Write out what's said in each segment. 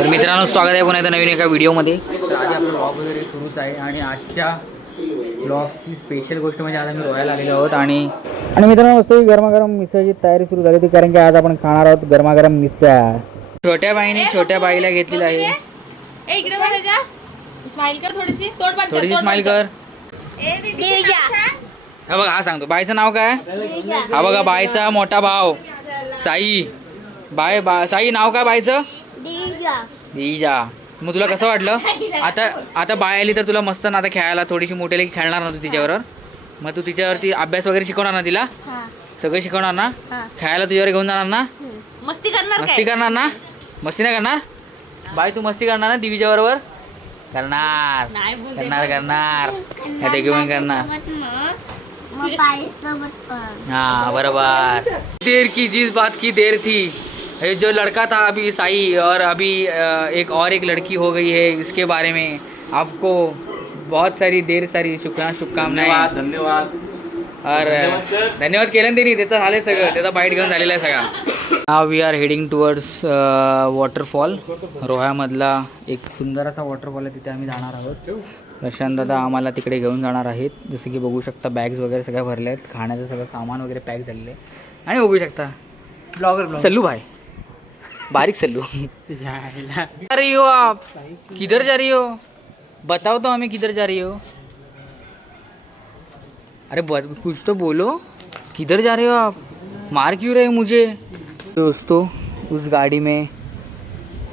तर मित्रांनो, स्वागत आहे पुन्हा एकदा नवीन एका व्हिडिओमध्ये. तर आधी आपलं ब्लॉग वगैरे सुरूच आहे आणि आजच्या ब्लॉगची स्पेशल गोष्ट म्हणजे आज आम्ही रोहायला आलेलो आहोत आणि मित्रांनो मस्त गरमागरम मिसळची तयारी सुरू झाली होती, कारण की आज आपण खाणार आहोत गरमागरम मिसळ. छोट्या बाईने छोट्या बाईला घेतलेलं आहे. थोडीशी स्माइल कर. हा बघा, हा सांगतो बाईचं नाव काय. हा बघा बाईचा मोठा भाव साई. साई नाव काय बाईचं. दीजा. मग तुला कसं वाटलं आता बाय आली तर तुला मस्त ना आता खेळायला थोडीशी मोठ्याला खेळणार ना तू तिच्याबरोबर. मग तू तिच्यावरती अभ्यास वगैरे शिकवणार ना तिला. सगळं शिकवणार ना. खेळायला तुझ्यावर घेऊन जाणार ना. मस्ती करणार ना. मस्ती नाही करणार बाय. तू मस्ती करणार ना दिवीच्या बरोबर. करणार घेऊन करणार. हाँ बराबर. देर की जिस बात की देर थी, ये जो लड़का था अभी साई और अभी एक लड़की हो गई है, इसके बारे में आपको बहुत सारी शुभकामनाएं. धन्यवाद. और धन्यवाद केलं त्यांनी. त्याचं झालं सगळं. त्याचा बाईट घेऊन झालेला आहे सगळा. नाव we are heading towards waterfall. रोह्यामधला एक सुंदर असा वॉटरफॉल आहे, तिथे आम्ही जाणार आहोत. प्रशांत दादा आम्हाला तिकडे घेऊन जाणार आहेत. जसं की बघू शकता बॅग्स वगैरे सगळ्या भरल्या आहेत. खाण्याचं सगळं सामान वगैरे पॅक झालेलं आहे. आणि बघू शकता ब्लॉगर सल्लू भाई, बारीक सल्लू. अरे हो आप किधर जा रही हो. बताओ तो हमें किधर जा रही हो. अरे कुछ तो बोलो. किधर जा रहे हो आप. मार क्यों रहे हो मुझे. दोस्तों उस गाड़ी में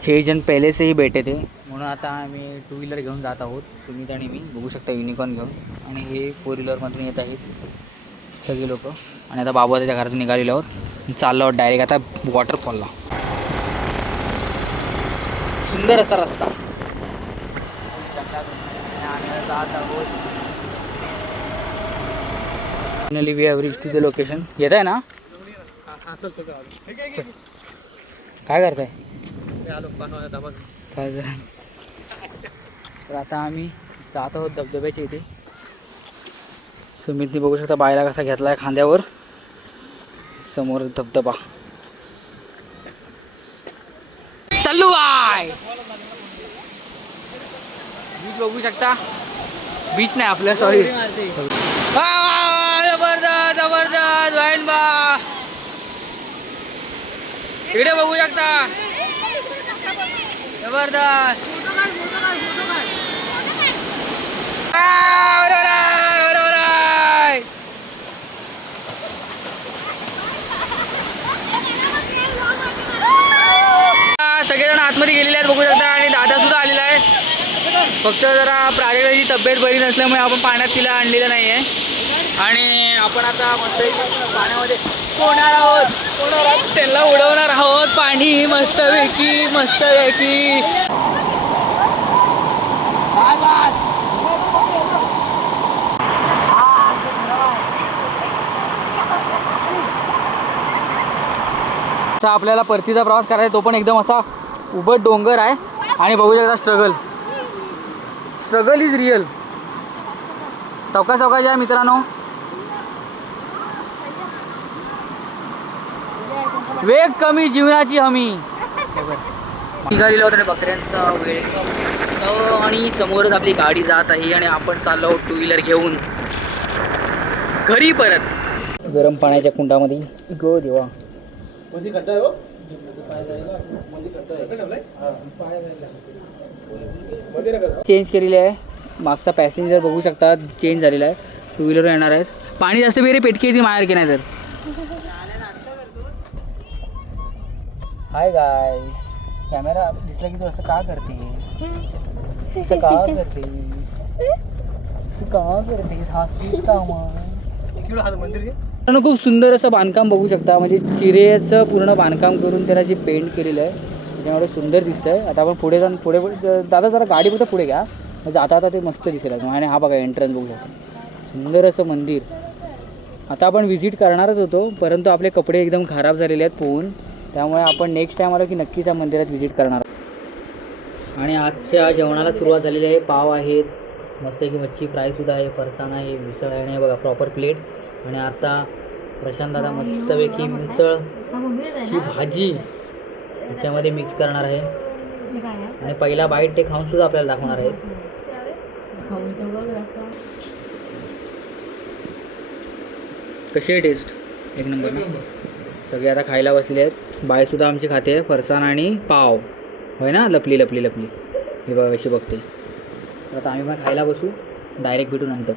6 जण पहले से ही बैठे थे, म्हणून आता आम्ही 2 व्हीलर घेऊन जात आहोत. सुमित आणि मी बघू शकता युनिकॉर्न घेऊन. आणि हे 4 व्हीलरमधून येत आहेत सगळे लोक. आणि आता बाबा त्याच्या घरातून निघालेलो आहोत. चाललो आहोत डायरेक्ट आता वॉटरफॉलला. सुंदर असा रस्ता जात आहोत. Finally we have reach to the location. येत आहे ना. काय करताय. तर आता आम्ही जात आहोत धबधब्याच्या इथे. सुमितनी बघू शकता बायला कसा घेतलाय खांद्यावर. समोर धबधबा. सल्लू बाय. बीच बघू शकता. बीच नाही आपलं, सॉरी. जबरदस्त जबरदस्त वाईन बा. इकडे बघू शकता. जबरदस्त. सगळेजण आतमध्ये गेलेले आहेत बघू शकता. आणि दादा सुद्धा आलेला आहे. फक्त जरा प्राजक्ताची तब्येत बरी नसल्यामुळे आपण पाण्यात तिला आणलेलं नाही आहे. आणि आपण आता मस्त पाण्यामध्ये पोहणार आहोत. त्यांना उडवणार आहोत पाणी मस्तपैकी मस्तपैकी. आपल्याला परतीचा प्रवास करायचा. तो पण एकदम असा उभट डोंगर आहे. आणि बघू शकता स्ट्रगल इज रिअल. सावकाश आहे मित्रांनो. वेग कमी जीवनाची हमी. निघालेलो होतो बकऱ्यांचा वेळ. आणि समोरच आपली गाडी जात आहे आणि आपण चाललो 2 व्हीलर घेऊन घरी परत. गरम पाण्याच्या कुंडामध्ये गो देवा. चेंज केलेले आहे. मागचा पॅसेंजर बघू शकता चेंज झालेला आहे. 2 व्हीलर येणार आहेत. पाणी जास्त वेगळे पेटकी येते माहेर की नाही तर. हाय गाय. कॅमेरा दिसला की तू असं का करते. असं का करतेस हसतीस का मग. खूप सुंदर असं बांधकाम बघू शकता. म्हणजे चिरेचं पूर्ण बांधकाम करून त्याला जे पेंट केलेलं आहे त्याच्यामुळे सुंदर दिसतंय. आता आपण पुढे जाऊन पुढे दादा जरा गाडी फक्त पुढे घ्या. म्हणजे आता ते मस्त दिसेल. आणि हा बघा एंट्रन्स बघू शकता. सुंदर असं मंदिर. आता आपण व्हिजिट करणारच होतो, परंतु आपले कपडे एकदम खराब झालेले आहेत पोहून. त्यामुळे आपण नेक्स्ट टाईम आलो की नक्कीच त्या मंदिरात व्हिजिट करणार. आणि आजच्या जेवणाला सुरुवात झालेली आहे. पाव आहेत, मस्त की मच्छी फ्रायसुद्धा आहे, फरसाण आहे, मिसळ आहे बघा प्रॉपर प्लेट. आणि आता प्रशांत दादा मस्तपैकी मिसळची भाजी ह्याच्यामध्ये मिक्स करणार आहे. आणि पहिला बाईट ते खाऊन सुद्धा आपल्याला दाखवणार आहे. कशी आहे टेस्ट? एक नंबर ना. सगळे आता खायला बसले आहेत. बायसुद्धा आमची खाते फरसाण आणि पाव, होय ना, लपली लपली लपली. हे बघा कशी बघते. आता आम्ही पण खायला बसू, डायरेक्ट भेटू नंतर.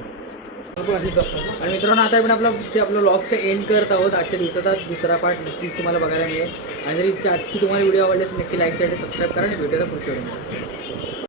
आणि मित्रांनो आता आपण आपलं व्लॉगचं एंड करत आहोत. आजच्या दिवसाचा दुसरा पार्ट नक्कीच तुम्हाला बघायला मिळेल. आणि जरी आजची तुम्हाला व्हिडिओ आवडली असेल नक्की लाईक शेअर सबस्क्राईब करा आणि भेटूया पुढच्या व्हिडिओ.